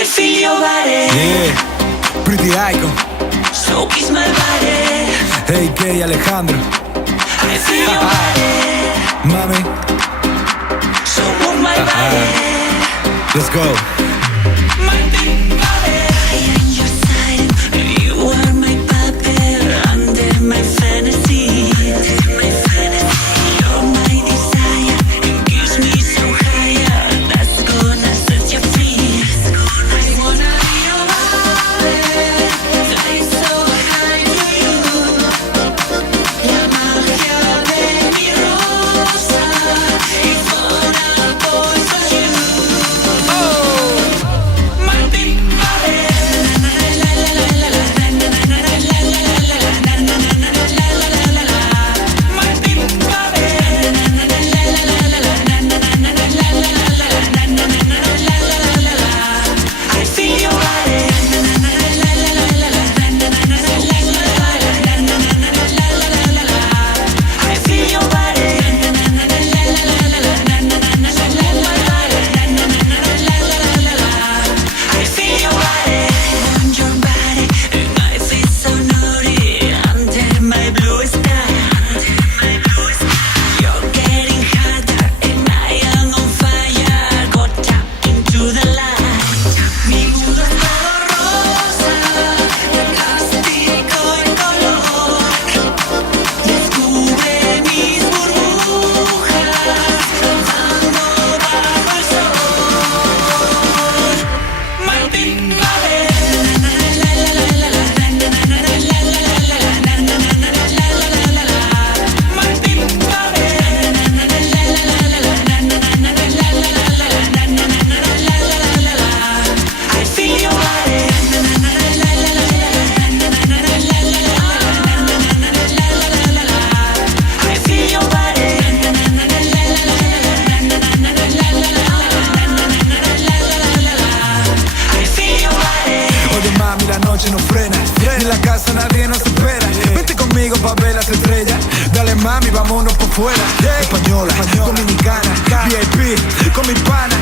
I feel your body. Yeah, pretty icon. So kiss my body. Hey, Kay Alejandro. I feel your body. Mami, So move my body. let's go. My big body. I am your side. You are my puppet under my fantasy. You're my desire. It gives me so higher. That's gonna set you free. I wanna be your body. Fly so high to you. La magia de mi rosa is gonna poison you. My big body. La la la la la la la la la la la la la la. My big body. La la la la la la la la la la. I feel your body. La la la la la la la la. I feel your body. La la la la la la la I feel your body on your body, and I feel so naughty under my blue sky. You're getting hotter, and I am on fire. Go tap into the light. Mi mundo es todo rosa, de plástico y color. Descubre mis burbujas, danzando bajo el sol. My big body. La la la la la My big body. I feel your body. I feel your body. I feel your body. Oye, mami, la noche no frena. En la casa nadie nos espera. Vente conmigo pa' ver las estrellas. Dale, mami, vámonos por fuera. Española, dominicana, VIP, con mi pana.